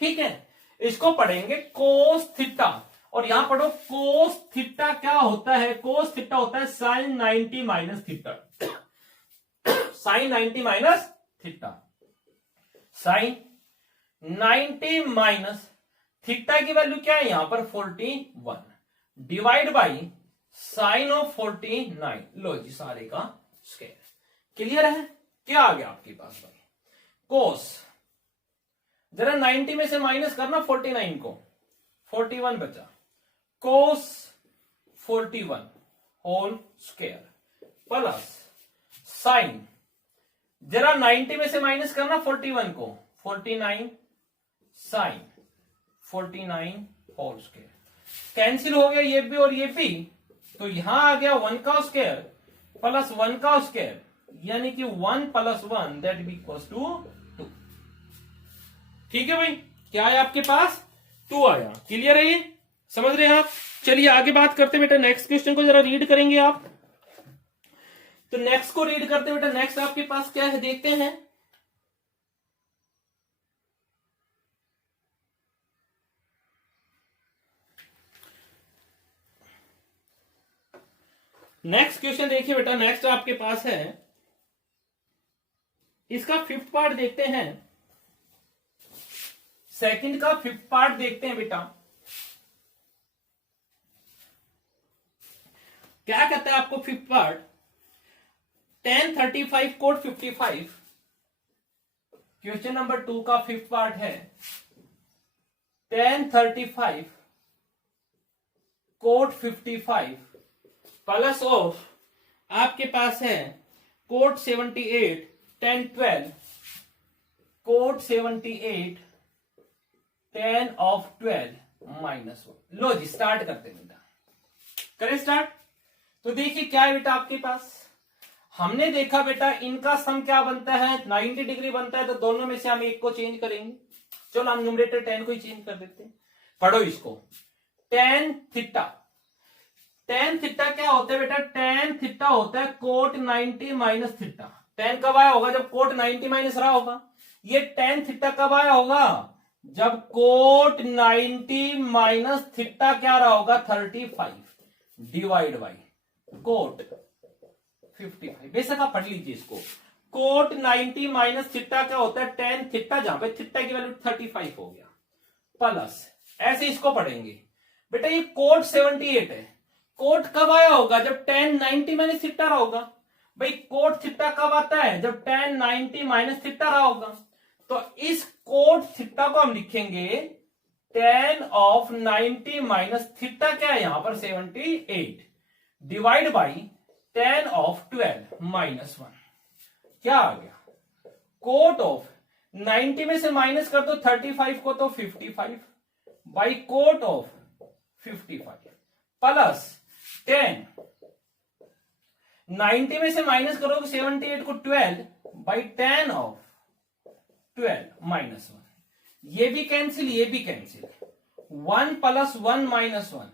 ठीक है। इसको पढ़ेंगे कोस थीटा, और यहां पढ़ो कोस थीटा क्या होता है, कोस थीटा होता है sine 90 minus theta, sine 90 minus theta, sine 90 minus theta की वैल्यू क्या है यहां पर 41, डिवाइड बाई साइन ऑफ 49, लो जी सारे का स्क्वायर। क्लियर है, क्या आ गया आपके पास भाई, कोस, जरा 90 में से माइनस करना 49 को, 41 बचा, कोस 41 होल स्क्वायर, प्लस साइन, जरा 90 में से माइनस करना 41 को, 49 साइन 49 होल स्क्वायर, कैंसिल हो गया ये भी और ये भी, तो यहां आ गया 1 का स्क्वायर प्लस 1 का स्क्वायर, यानी कि 1 plus 1 that be equals to 2। ठीक है भाई, क्या है आपके पास 2 आया। क्लियर है, ये समझ रहे हैं आप। चलिए आगे बात करते बेटा, नेक्स्ट क्वेश्चन को जरा रीड करेंगे आप। तो नेक्स्ट को रीड करते बेटा, नेक्स्ट आपके पास क्या है देखते हैं। नेक्स्ट क्वेश्चन देखिए बेटा, नेक्स्ट आपके पास है, इसका 5th पार्ट देखते हैं, सेकंड का 5th पार्ट देखते हैं बेटा। क्या कहता है आपको 5th part, tan 35 cot 55, question number 2 का 5th पार्ट है, tan 35 कोट 55 प्लस ऑफ आपके पास है cot 78 tan 12 cot 78 tan of 12 minus 1। लो जी स्टार्ट करते हैं बेटा, करें स्टार्ट। तो देखिए क्या है बेटा आपके पास, हमने देखा बेटा इनका सम क्या बनता है 90 डिग्री बनता है, तो दोनों में से हम एक को चेंज करेंगे। चलो हम न्यूमरेटर 10 को ही चेंज कर देते हैं। पढ़ो इसको, tan थीटा, tan थीटा क्या होता है बेटा, tan थीटा होता है कोट 90 माइनस थीटा। tan कब आया होगा, जब कोट 90 माइनस रहा होगा। ये tan थीटा कब आया होगा, जब कोट 90 माइनस थीटा क्या रहा होगा 35, डिवाइड बाई कोट 55। बेशक आप पढ़ लीजिए इसको, कोट 90 माइनस थीटा क्या होता है tan थीटा, जहां पे थीटा की वैल्यू 35 हो गया, प्लस ऐसे इसको पढ़ेंगे बेटा, ये कोट 78 है, कोट कब आया होगा, जब tan 90 माइनस थीटा रहा होगा। भाई कोट थीटा कब आता है, जब tan 90 माइनस थीटा रहा होगा। तो इस कोट थीटा को हम लिखेंगे tan ऑफ 90 माइनस थीटा क्या है यहां पर 78, divide by tan of 12 minus 1। क्या आ गया, कोट ऑफ 90 में से माइनस कर दो 35 को तो 55 बाई कोट ऑफ 55 प्लस 10, 90 में से माइनस करोगे 78 को 12 बाई tan ऑफ 12 माइनस 1। ये भी कैंसिल, ये भी कैंसिल, 1 प्लस 1 माइनस 1,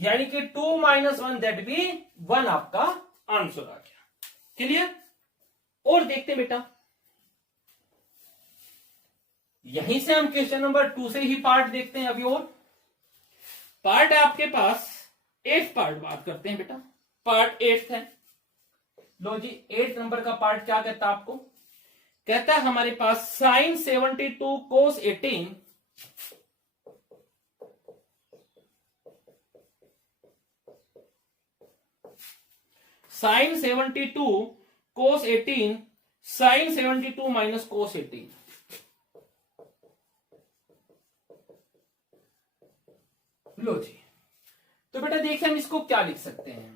यानी कि 2 माइनस 1 दैट बी 1 आपका आंसर आ गया। क्लियर। और देखते बेटा, यहीं से हम क्वेश्चन नंबर 2 से ही पार्ट देखते हैं। अभी और पार्ट है आपके पास 8th पार्ट बात करते हैं बेटा, पार्ट 8th है। लो जी 8 नंबर का पार्ट क्या कहता है आपको, कहता है हमारे पास साइन 72 कोस 18 साइन 72 कोस 18 साइन 72 माइनस कोस 18। लो जी, तो बेटा देखिए हम इसको क्या लिख सकते हैं,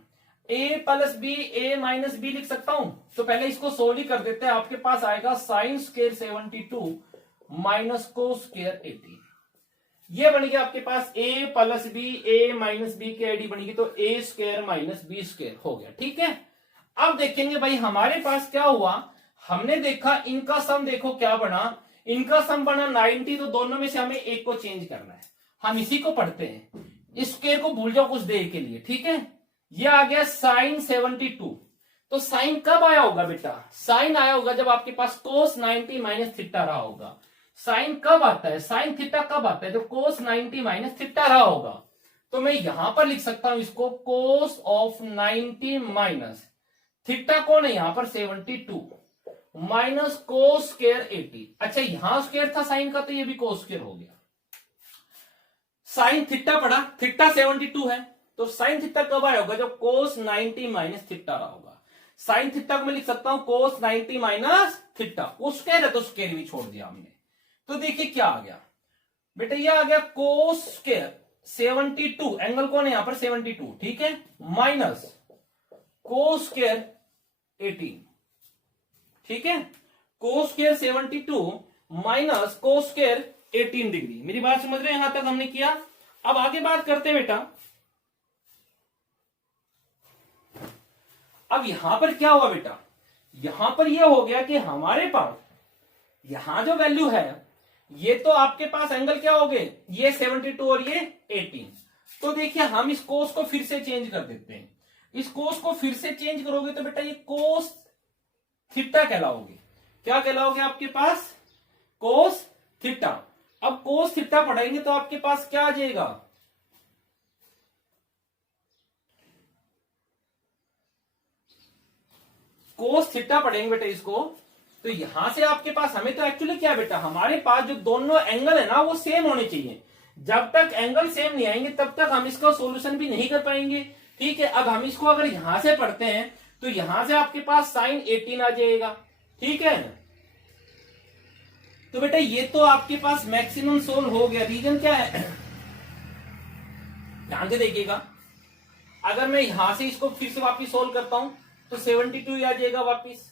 a plus b a minus b लिख सकता हूं। तो पहले इसको सोल्व ही कर देते हैं। आपके पास आएगा sine square 72 minus cos square 18। ये बन गया आपके पास a plus b a minus b की आईडी बनेगी, तो a square minus b square हो गया। ठीक है, अब देखेंगे भाई हमारे पास क्या हुआ। हमने देखा इनका सम देखो क्या बना, इनका सम बना 90। तो दोनों में से हमें एक को चेंज करना है, हम इसी को पढ़ते हैं। इस स्क्वायर को भूल जाओ कुछ देर के लिए। ठीक है, ये आ गया साइन 72। तो साइन कब आया होगा बेटा, साइन आया होगा जब आपके पास कोस 90 माइनस थीटा रहा होगा। साइन कब आता है, साइन थीटा कब आता है, जब कोस 90 माइनस थीटा रहा होगा। तो मैं यहां पर लिख सकता हूं इसको कोस ऑफ 90 माइनस थीटा कौन है यहां पर 72 माइनस कोस स्क्वायर 80। अच्छा यहां स्क्वायर था साइन का, तो ये भी कोस स्क्वायर हो गया। साइन थीटा पड़ा, थीटा 72 है, तो साइन थीटा कब आया होगा, जब कोस 90 माइनस थीटा रहा होगा। साइन थीटा को मैं लिख सकता हूं कोस 90 माइनस थीटा, वो स्क्वायर है तो स्क्वायर भी छोड़ दिया हमने। तो देखिए क्या आ गया बेटा, ये आ गया कोस स्क्वायर 72, एंगल कौन है यहां पर 72, ठीक है, माइनस कोस स्क्वायर 18। ठीक है, cos square 72 minus cos square 18 degree. मेरी बात समझ रहे हैं, यहां तक हमने किया। अब आगे बात करते हैं बेटा, अब यहां पर क्या हुआ बेटा, यहां पर यह हो गया कि हमारे पास यहां जो वैल्यू है, ये तो आपके पास एंगल क्या हो गए, ये 72 और ये 18। तो देखिए हम इस कोस को फिर से चेंज कर देते हैं। इस कोस को फिर से चेंज करोगे तो बेटा ये कोस थीटा कहलाओगे। क्या कहलाओगे आपके पास, कोस थीटा। अब कोस थीटा पढ़ेंगे तो आपके पास क्या आ जाएगा, कोस थीटा पढ़ेंगे बेटा इसको। तो यहां से आपके पास, हमें तो एक्चुअली क्या बेटा, हमारे पास जो दोनों एंगल है ना वो सेम होने चाहिए। जब तक एंगल सेम नहीं आएंगे तब तक हम इसका सॉल्यूशन भी नहीं कर पाएंगे। ठीक है, अब हम इसको अगर यहां से पढ़ते हैं तो यहां से आपके पास साइन 18 आ जाएगा। ठीक है, तो बेटा ये तो आपके पास मैक्सिमम सोल्व हो गया। रीजन क्या है, ध्यान से देखिएगा, अगर मैं यहां से इसको फिर से वापिस सोल्व करता हूं तो 72 आ जाएगा वापिस।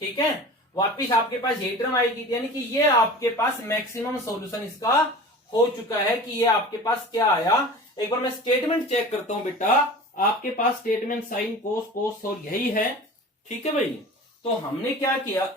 ठीक है, वापिस आपके पास ये टर्म आएगी, यानी कि ये आपके पास मैक्सिमम सॉल्यूशन इसका हो चुका है कि ये आपके पास क्या आया। एक बार मैं स्टेटमेंट चेक करता हूं बेटा, आपके पास स्टेटमेंट साइन कोस कोस और यही है। ठीक है भाई, तो हमने क्या किया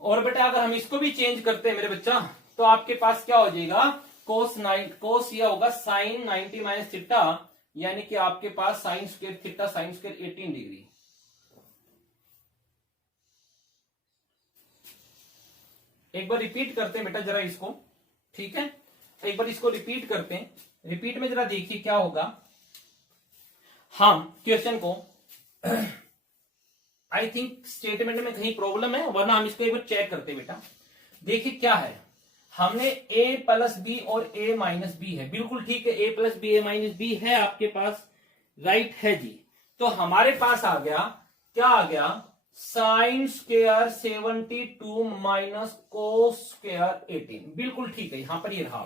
और बेटा अगर हम इसको भी चेंज करते हैं मेरे बच्चा, तो आपके पास क्या हो जाएगा, कोस 9 कोस यह होगा साइन 90 माइनस थीटा, यानी कि आपके पास sine square theta sine square 18 degree. एक बार रिपीट करते हैं बेटा जरा इसको। ठीक है, एक बार इसको रिपीट करते हैं। रिपीट में जरा देखिए क्या होगा। हम क्वेश्चन को आई थिंक स्टेटमेंट में कहीं प्रॉब्लम है, वरना हम इसको एक बार चेक करते हैं बेटा। देखिए क्या है, हमने a प्लस बी और a माइनस बी है, बिल्कुल ठीक है, a plus b a minus b है आपके पास, राइट है जी। तो हमारे पास आ गया, क्या आ गया, sign square 72 minus cos square 18, बिल्कुल ठीक है, यहां पर ये रहा।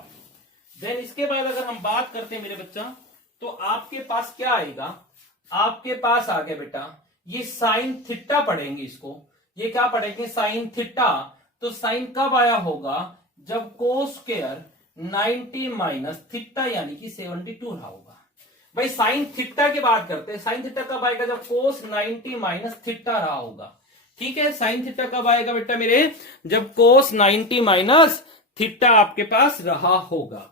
देन इसके बाद अगर हम बात करते हैं मेरे बच्चा, तो आपके पास क्या आएगा, आपके पास आ गया बेटा ये साइन थीटा पढ़ेंगे इसको। ये क्या पढ़ेंगे, साइन थीटा। तो साइन कब आया होगा, जब कोस स्क्वायर 90 माइनस थीटा यानी कि 72 रहा होगा। भाई साइन थीटा की बात करते हैं, साइन थीटा कब आएगा, जब कोस 90 माइनस थीटा रहा होगा। ठीक है, साइन थीटा कब आएगा बेटा मेरे, जब कोस 90 माइनस थीटा आपके पास रहा होगा।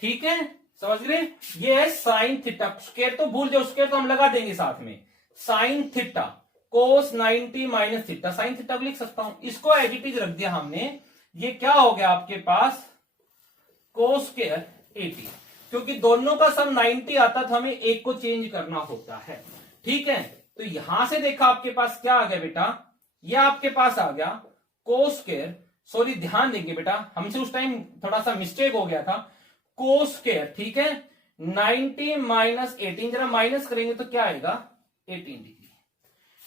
ठीक है, समझ रहे, ये है साइन थीटा। स्क्वायर तो भूल जाओ, स्क्वायर तो हम लगा देंगे साथ में। Sine theta cos 90 minus theta, sine theta को लिख सकता हूं, इसको एज इट इज रख दिया हमने। ये क्या हो गया आपके पास, कोस स्क्वायर 80, क्योंकि दोनों का सम 90 आता था, हमें एक को चेंज करना होता है। ठीक है, तो यहां से देखा आपके पास क्या आ गया बेटा, ये आपके पास आ गया कोस स्क्वायर, सॉरी ध्यान देंगे बेटा, हमसे उस टाइम थोड़ा सा मिस्टेक हो गया था, कोस स्क्वायर, ठीक है, 90 माइनस 18, जरा माइनस करेंगे तो क्या आएगा 18 डिग्री।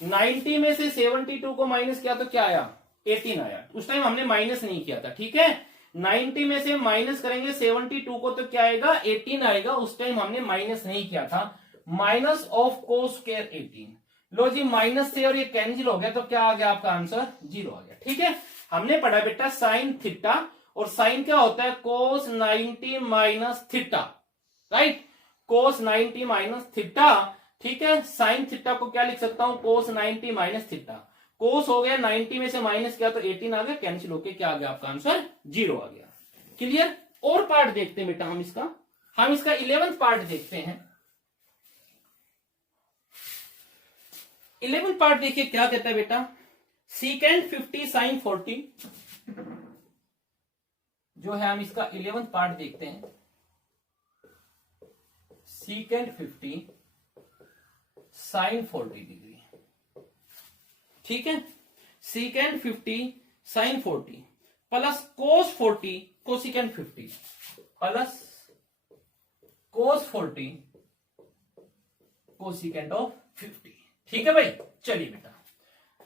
90 में से 72 को माइनस किया तो क्या आया, 18 आया। उस टाइम हमने माइनस नहीं किया था, ठीक है। 90 में से माइनस करेंगे 72 को तो क्या आएगा, 18 आएगा। उस टाइम हमने माइनस नहीं किया था। Minus of cos square 18। लो जी, माइनस से और ये कैंसिल हो गया तो क्या आ गया आपका आंसर, 0 आ गया। ठीक है, हमने पढ़ा बेटा साइन थीटा, और साइन क्या होता है, कोस 90 माइनस थीटा, राइट। कोस 90 माइनस थीटा, ठीक है। साइन थीटा को क्या लिख सकता हूं, कोस 90 माइनस थीटा। कोस हो गया 90 में से माइनस किया तो 18 आ गया, कैंसिल होके क्या आ गया आपका आंसर, 0 आ गया। क्लियर। और पार्ट देखते हैं बेटा हम इसका 11th पार्ट देखते हैं। 11th पार्ट देखिए क्या कहता है बेटा, सीकेंट 50 साइन 40 जो है, हम इसका 11th पार्ट देखते हैं। सीकेंट 50 साइन 40 डिग्री, ठीक है। Secant 50 sine 40 plus cos 40 cosecant 50 plus cos 40 cosecant of 50, ठीक है भाई। चलिए बेटा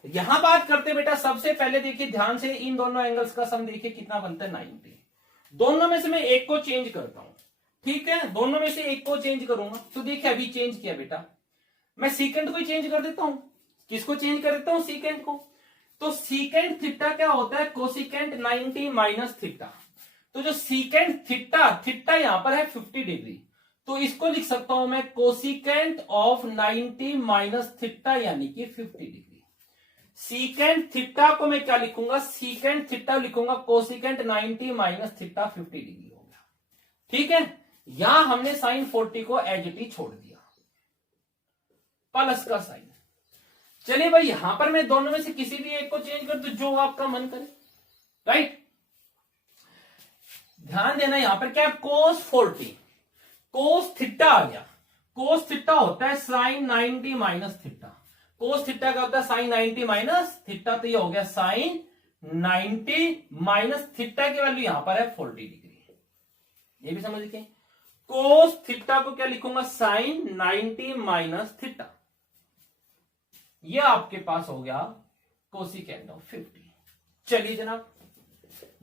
यहां बात करते बेटा, सबसे पहले देखिए ध्यान से, इन दोनों एंगल्स का सम देखिए कितना बनता है, 90। दोनों में से मैं एक को चेंज करता हूं, ठीक है। दोनों में से एक को चेंज करूंगा तो देखिए अभी चेंज किया बेटा, मैं सीकेंट को ही चेंज कर देता हूं। किसको चेंज कर देता हूं, सीकेंट को। तो सीकेंट थीटा क्या होता है, कोसिकेंट 90 माइनस थीटा। तो जो सीकेंट थीटा यहां पर है 50 डिग्री, तो इसको लिख सकता हूं मैं कोसिकेंट ऑफ 90 माइनस थीटा यानी कि 50 डिग्री। सीकेंट थीटा को मैं क्या लिखूंगा, सीकेंट थीटा लिखूंगा कोसिकेंट 90 माइनस थीटा 50 डिग्री हो गया, ठीक है। यहां हमने साइन 40 को एज इट इज छोड़ दिया, प्लस का साइन। चलिए भाई यहां पर मैं दोनों में से किसी भी एक को चेंज कर दूं, जो आपका मन करे, राइट। ध्यान देना यहां पर क्या है, कोस 40 कोस थीटा आ गया। कोस थीटा होता है sine 90 minus theta. Cos theta का होता है साइन 90 माइनस थीटा, तो ये हो गया साइन 90 माइनस थीटा की वैल्यू यहां पर है 40 डिग्री। ये भी समझ गए। कोस थीटा को क्या लिखूंगा, साइन 90 माइनस थीटा। ये आपके पास हो गया कोसिकेंट ऑफ 50। चलिए जनाब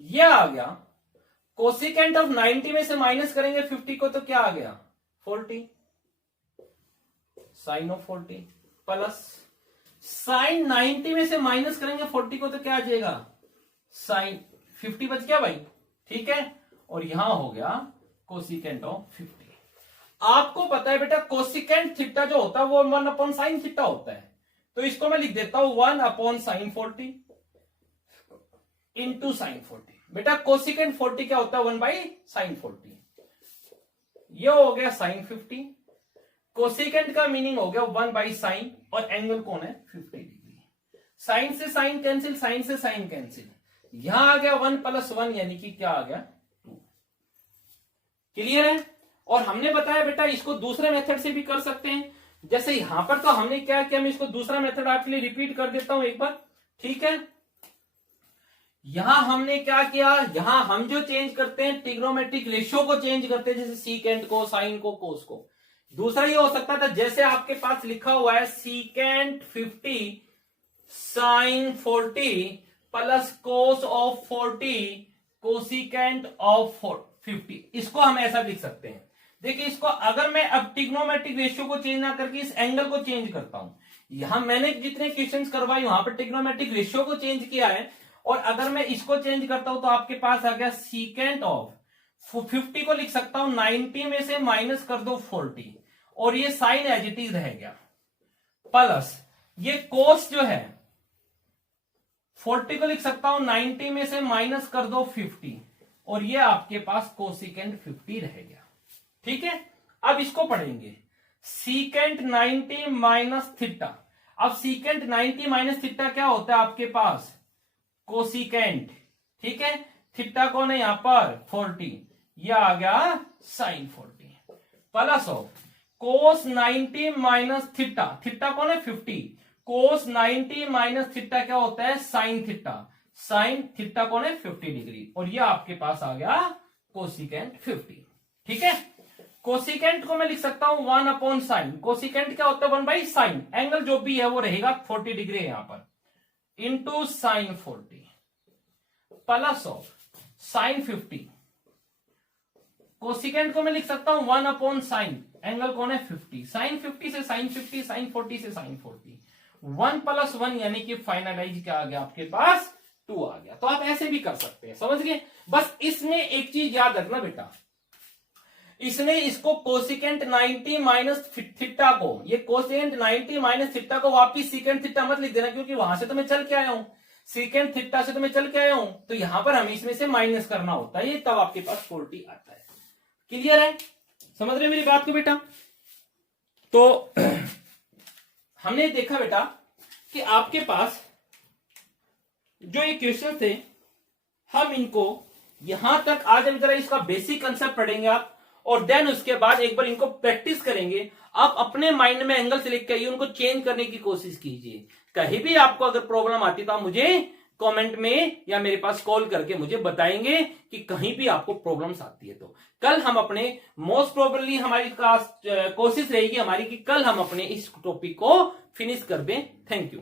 ये आ गया कोसिकेंट ऑफ 90 में से माइनस करेंगे 50 को तो क्या आ गया 40, साइन ऑफ 40 प्लस साइन 90 में से माइनस करेंगे 40 को तो क्या आ जाएगा साइन 50 बच गया भाई, ठीक है। और यहां हो गया कोसिकेंट ऑफ 50। आपको पता है बेटा कोसिकेंट थीटा जो होता है वो 1 अपॉन साइन थीटा होता है, तो इसको मैं लिख देता हूं 1 अपॉन साइन 40 इंटू साइन 40। बेटा कोसिकेंट 40 क्या होता है 1 बाई साइन 40, ये हो गया साइन 50। कोसिकेंट का मीनिंग हो गया 1 बाई साइन, और एंगल कौन है 50 डिग्री। साइन से साइन कैंसिल, साइन से साइन कैंसिल, यहां आ गया 1 प्लस 1 यानी कि क्या आ गया 2। क्लियर है। और हमने बताया बेटा इसको दूसरे मेथड से भी कर सकते हैं। जैसे यहां पर तो हमने क्या किया, मैं इसको दूसरा मेथड आपके लिए रिपीट कर देता हूं एक बार, ठीक है। यहां हमने क्या किया, यहां हम जो चेंज करते हैं ट्रिग्नोमेट्रिक रेशियो को चेंज करते हैं, जैसे सीकेंट को, साइन को, कोस को। दूसरा ये हो सकता था जैसे आपके पास लिखा हुआ है secant 50 sine 40 plus cos of 40 cosecant of 50, इसको हम ऐसा लिख सकते हैं। देखिए इसको अगर मैं अब ट्रिग्नोमेट्रिक रेशियो को चेंज ना करके इस एंगल को चेंज करता हूं, यहां मैंने जितने क्वेश्चंस करवाए वहां पर ट्रिग्नोमेट्रिक रेशियो को चेंज किया है, और अगर मैं इसको चेंज करता हूं तो आपके पास आ गया सीकेंट ऑफ 50 को लिख सकता हूं 90 में से माइनस कर दो 40, और ये साइन एज इट इज रह गया, प्लस ये कोस जो है 40 को लिख सकता हूं 90 में से माइनस कर दो 50, और ये आपके पास कोसिकेंट 50 रह गया, ठीक है। अब इसको पढ़ेंगे सीकेंट 90 माइनस थीटा। अब सीकेंट 90 माइनस थीटा क्या होता है आपके पास कोसिकेंट, ठीक है। थीटा कौन है यहां पर 40, यह आ गया sine 40 plus of cos 90 minus theta, theta कौन है 50, कोस 90 माइनस थीटा क्या होता है साइन थीटा, साइन थीटा कौन है 50 डिग्री, और यह आपके पास आ गया कोसिकेंट 50, ठीक है। कोसिकेंट को मैं लिख सकता हूं 1/sin। कोसिकेंट क्या होता है? 1/sin। एंगल जो भी है वो रहेगा 40 डिग्री यहां पर, into sin 40 plus of sin 50। Cosecant को मैं लिख सकता हूं 1/sin। एंगल कौन है? 50। sin 50 से sin 50, sin 40 से sin 40। 1 + 1 यानी कि फाइनलाइज क्या आ गया आपके पास? 2 आ गया। तो आप ऐसे भी कर सकते हैं, समझ गए? बस इसमें एक चीज याद रखना बेटा, इसने इसको कोसिकेंट 90 माइनस थीटा को, ये कोसिकेंट 90 माइनस थीटा को वापिस सीकेंट थीटा मत लिख देना, क्योंकि वहां से तो मैं चल के आया हूं, सीकेंट थीटा से तो मैं चल के आया हूं, तो यहां पर हमें इसमें से माइनस करना होता है, ये तब आपके पास 40 आता है। क्लियर है? समझ रहे मेरी बात को बेटा? तो हमने देखा बेटा कि आपके पास जो ये क्वेश्चन थे, हम इनको यहां तक आज हम जरा इसका बेसिक कंसेप्ट पढ़ेंगे आप, और देन उसके बाद एक बार इनको प्रैक्टिस करेंगे। आप अपने माइंड में एंगल से लिख के उनको चेंज करने की कोशिश कीजिए। कहीं भी आपको अगर प्रॉब्लम आती तो आप मुझे कमेंट में या मेरे पास कॉल करके मुझे बताएंगे कि कहीं भी आपको प्रॉब्लम्स आती है। तो कल हम अपने मोस्ट प्रोबेबली हमारी क्लास कोशिश रहेगी हमारी कि कल हम अपने इस टॉपिक को फिनिश कर दें। Thank you.